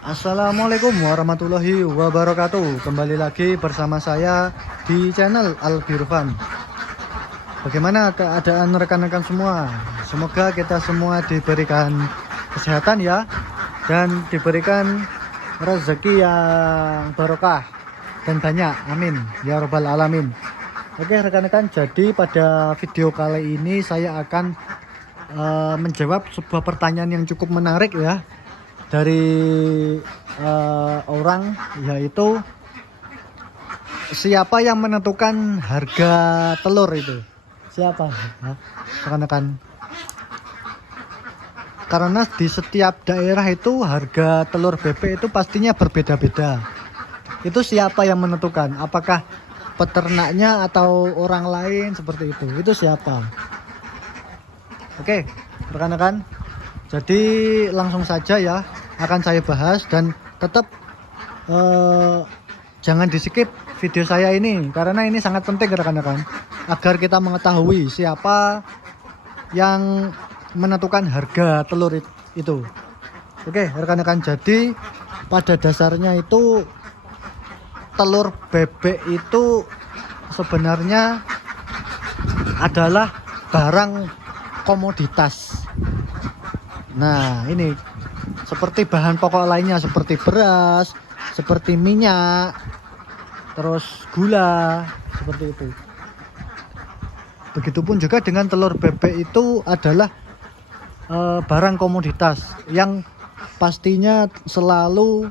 Assalamualaikum warahmatullahi wabarakatuh. Kembali lagi bersama saya di channel Al-Firvan. Bagaimana keadaan rekan-rekan semua? Semoga kita semua diberikan kesehatan ya, dan diberikan rezeki yang barokah dan banyak, amin ya robbal alamin. Oke rekan-rekan, jadi pada video kali ini saya akan menjawab sebuah pertanyaan yang cukup menarik ya, dari orang, yaitu siapa yang menentukan harga telur itu? Siapa? Rekan-rekan, karena di setiap daerah itu harga telur bebek itu pastinya berbeda-beda. Itu siapa yang menentukan? Apakah peternaknya atau orang lain seperti itu? Itu siapa? Oke rekan-rekan, jadi langsung saja ya akan saya bahas, dan tetap jangan di skip video saya ini karena ini sangat penting rekan-rekan, agar kita mengetahui siapa yang menentukan harga telur itu. Oke rekan-rekan, jadi pada dasarnya itu telur bebek itu sebenarnya adalah barang komoditas. Nah ini seperti bahan pokok lainnya, seperti beras, seperti minyak, terus gula, seperti itu. Begitupun juga dengan telur bebek, itu adalah barang komoditas yang pastinya selalu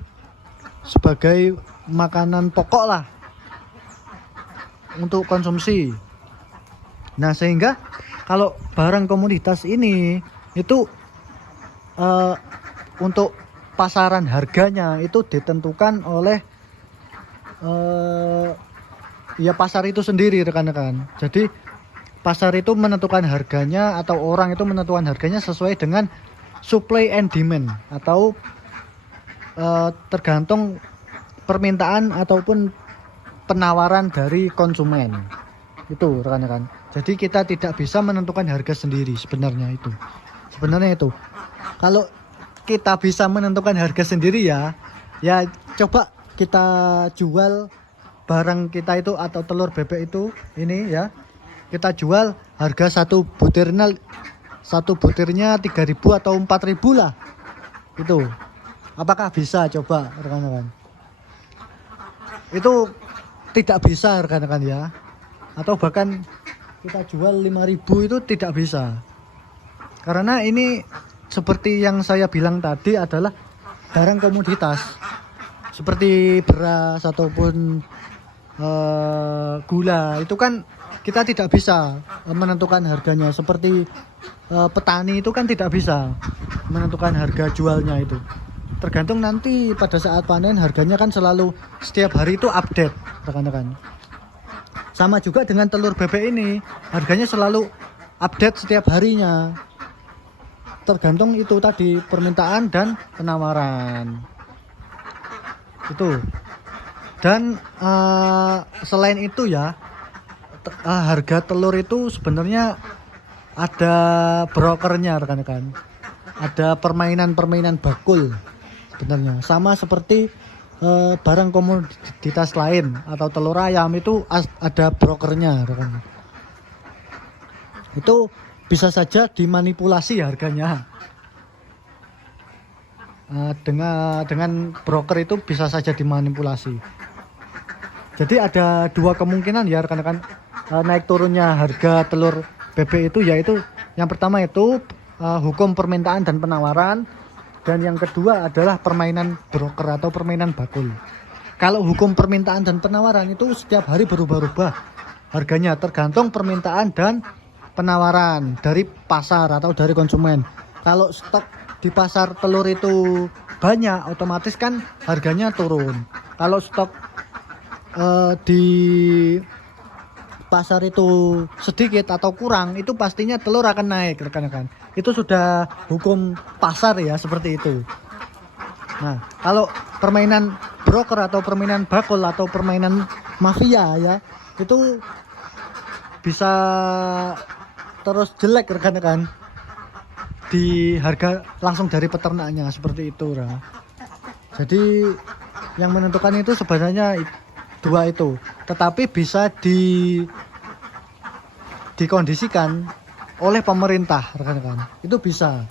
sebagai makanan pokok lah untuk konsumsi. Nah sehingga kalau barang komoditas ini itu untuk pasaran harganya itu ditentukan oleh ya pasar itu sendiri rekan-rekan. Jadi pasar itu menentukan harganya, atau orang itu menentukan harganya sesuai dengan supply and demand, atau tergantung permintaan ataupun penawaran dari konsumen. Itu rekan-rekan. Jadi kita tidak bisa menentukan harga sendiri sebenarnya itu. Kalau kita bisa menentukan harga sendiri ya coba kita jual barang kita itu, atau telur bebek itu ini ya, kita jual harga satu butirnya 3.000 atau 4.000 lah. Itu apakah bisa? Coba rekan-rekan, itu tidak bisa rekan-rekan ya. Atau bahkan kita jual 5.000 itu tidak bisa, karena ini seperti yang saya bilang tadi adalah barang komoditas, seperti beras ataupun gula. Itu kan kita tidak bisa menentukan harganya. Seperti petani itu kan tidak bisa menentukan harga jualnya, itu tergantung nanti pada saat panen. Harganya kan selalu setiap hari itu update rekan-rekan. Sama juga dengan telur bebek ini, harganya selalu update setiap harinya, tergantung itu tadi permintaan dan penawaran itu. Dan selain itu ya, harga telur itu sebenarnya ada brokernya rekan-rekan, ada permainan bakul sebenarnya, sama seperti barang komoditas lain. Atau telur ayam itu ada brokernya rekan. Itu bisa saja dimanipulasi harganya. Dengan broker itu bisa saja dimanipulasi. Jadi ada dua kemungkinan ya rekan-rekan naik turunnya harga telur bebek itu, yaitu yang pertama itu hukum permintaan dan penawaran, dan yang kedua adalah permainan broker atau permainan bakul. Kalau hukum permintaan dan penawaran itu setiap hari berubah-ubah harganya, tergantung permintaan dan penawaran dari pasar atau dari konsumen. Kalau stok di pasar telur itu banyak, otomatis kan harganya turun. Kalau stok di pasar itu sedikit atau kurang, itu pastinya telur akan naik rekan-rekan. Itu sudah hukum pasar ya, seperti itu. Nah kalau permainan broker atau permainan bakul atau permainan mafia ya, itu bisa terus jelek rekan-rekan di harga langsung dari peternaknya, seperti itu. Jadi yang menentukan itu sebenarnya dua itu, tetapi bisa dikondisikan oleh pemerintah, rekan-rekan. Itu bisa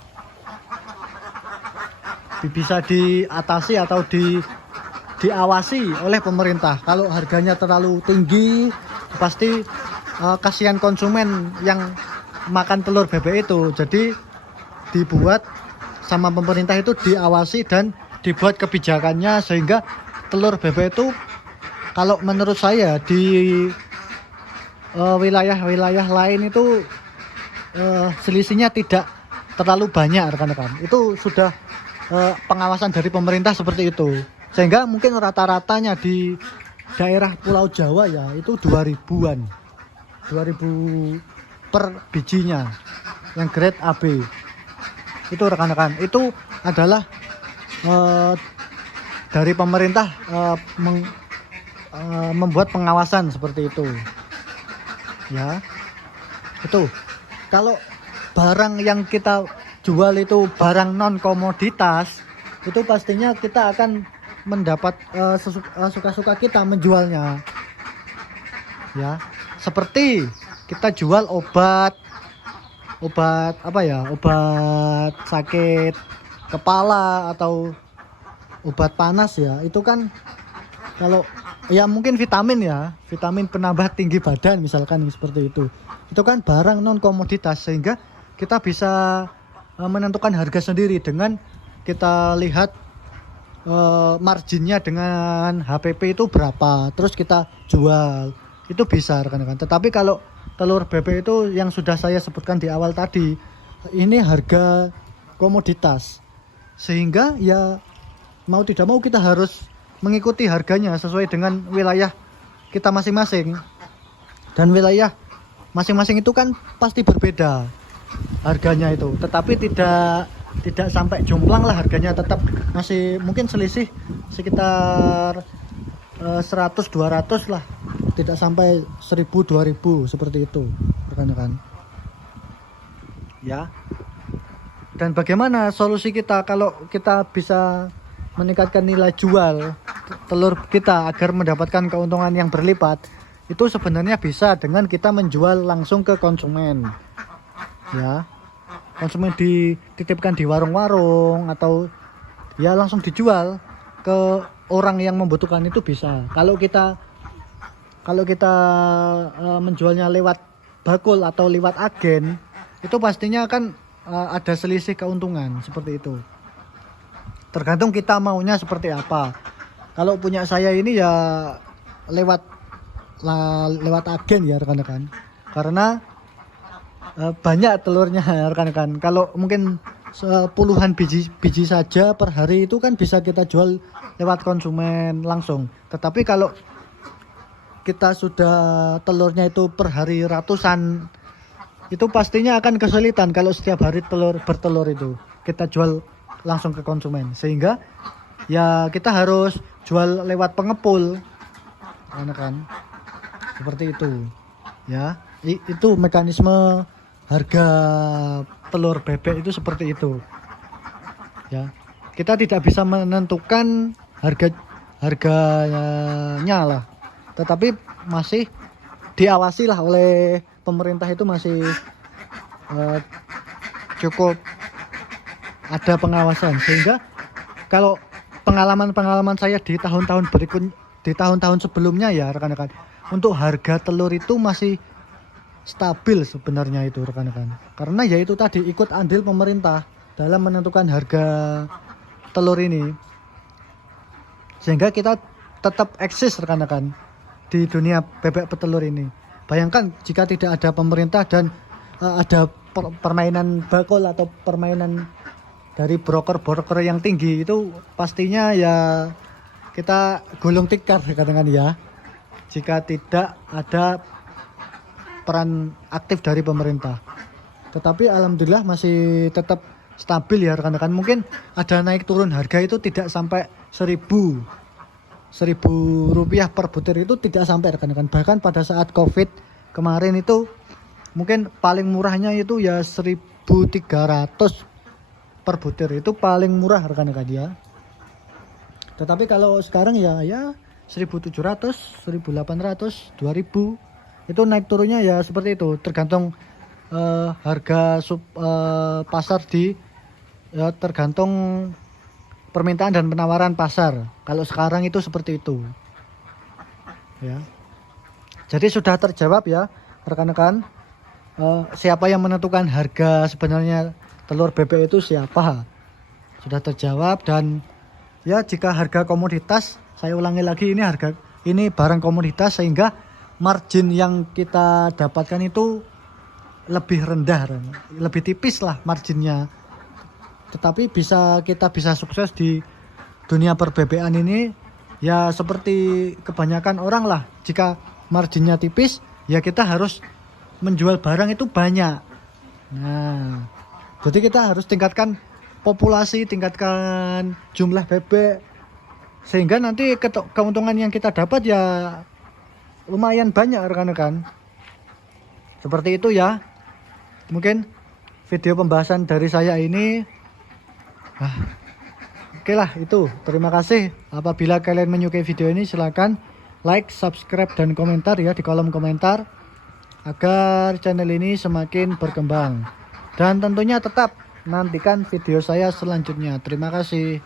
diatasi atau diawasi oleh pemerintah. Kalau harganya terlalu tinggi, pasti kasihan konsumen yang makan telur bebek itu. Jadi dibuat sama pemerintah itu, diawasi dan dibuat kebijakannya sehingga telur bebek itu, kalau menurut saya di wilayah-wilayah lain itu selisihnya tidak terlalu banyak, rekan-rekan. Itu sudah pengawasan dari pemerintah seperti itu, sehingga mungkin rata-ratanya di daerah Pulau Jawa ya itu 2000-an 2000 per bijinya yang grade AB. Itu rekan-rekan, itu adalah dari pemerintah membuat pengawasan seperti itu ya. Itu kalau barang yang kita jual itu barang non komoditas, itu pastinya kita akan mendapat suka-suka kita menjualnya ya. Seperti kita jual obat apa ya, obat sakit kepala atau obat panas ya, itu kan kalau ya mungkin vitamin penambah tinggi badan misalkan seperti itu kan barang non komoditas, sehingga kita bisa menentukan harga sendiri dengan kita lihat marginnya dengan HPP itu berapa, terus kita jual, itu bisa, rekan-rekan. Tetapi kalau telur bebek itu yang sudah saya sebutkan di awal tadi, ini harga komoditas, sehingga ya mau tidak mau kita harus mengikuti harganya sesuai dengan wilayah kita masing-masing. Dan wilayah masing-masing itu kan pasti berbeda harganya itu, tetapi tidak sampai jomplang lah harganya, tetap masih mungkin selisih sekitar 100-200 lah, tidak sampai 1000-2000 seperti itu, rekan-rekan ya. Dan bagaimana solusi kita kalau kita bisa meningkatkan nilai jual telur kita agar mendapatkan keuntungan yang berlipat? Itu sebenarnya bisa dengan kita menjual langsung ke konsumen ya. Konsumen dititipkan di warung-warung atau ya langsung dijual ke orang yang membutuhkan, itu bisa. Kalau kita menjualnya lewat bakul atau lewat agen, itu pastinya kan ada selisih keuntungan seperti itu. Tergantung kita maunya seperti apa. Kalau punya saya ini ya lewat agen ya, rekan-rekan, karena banyak telurnya, rekan-rekan. Kalau mungkin puluhan biji saja per hari itu kan bisa kita jual lewat konsumen langsung. Tetapi kalau kita sudah telurnya itu per hari ratusan, itu pastinya akan kesulitan kalau setiap hari bertelur itu kita jual langsung ke konsumen, sehingga ya kita harus jual lewat pengepul, kan seperti itu ya. Itu mekanisme harga telur bebek itu seperti itu ya. Kita tidak bisa menentukan harganya lah, tetapi masih diawasi lah oleh pemerintah, itu masih cukup ada pengawasan, sehingga kalau pengalaman saya di tahun-tahun sebelumnya ya, rekan-rekan, untuk harga telur itu masih stabil sebenarnya itu, rekan-rekan, karena ya itu tadi ikut andil pemerintah dalam menentukan harga telur ini, sehingga kita tetap eksis, rekan-rekan, di dunia bebek petelur ini. Bayangkan jika tidak ada pemerintah dan ada permainan bakul atau permainan dari broker-broker yang tinggi, itu pastinya ya kita gulung tikar, katakan ya, jika tidak ada peran aktif dari pemerintah. Tetapi alhamdulillah masih tetap stabil ya, rekan-rekan. Mungkin ada naik turun harga, itu tidak sampai 1000 rupiah per butir, itu tidak sampai, rekan-rekan. Bahkan pada saat COVID kemarin itu mungkin paling murahnya itu ya 1300 per butir, itu paling murah, rekan-rekan ya. Tetapi kalau sekarang ya 1.700, 1.800, 2.000 itu naik turunnya ya seperti itu, tergantung harga pasar tergantung permintaan dan penawaran pasar. Kalau sekarang itu seperti itu ya. Jadi sudah terjawab ya rekan-rekan, siapa yang menentukan harga sebenarnya telur bebek itu siapa, sudah terjawab. Dan ya jika harga komoditas, saya ulangi lagi, ini barang komoditas sehingga margin yang kita dapatkan itu lebih rendah, lebih tipis lah marginnya. Tetapi kita bisa sukses di dunia perbebean ini ya seperti kebanyakan orang lah. Jika marginnya tipis ya kita harus menjual barang itu banyak. Nah, jadi kita harus tingkatkan populasi, tingkatkan jumlah bebek, sehingga nanti keuntungan yang kita dapat ya lumayan banyak rekan-rekan. Seperti itu ya. Mungkin video pembahasan dari saya ini oke lah itu. Terima kasih. Apabila kalian menyukai video ini, silakan like, subscribe, dan komentar ya di kolom komentar agar channel ini semakin berkembang. Dan tentunya tetap nantikan video saya selanjutnya. Terima kasih.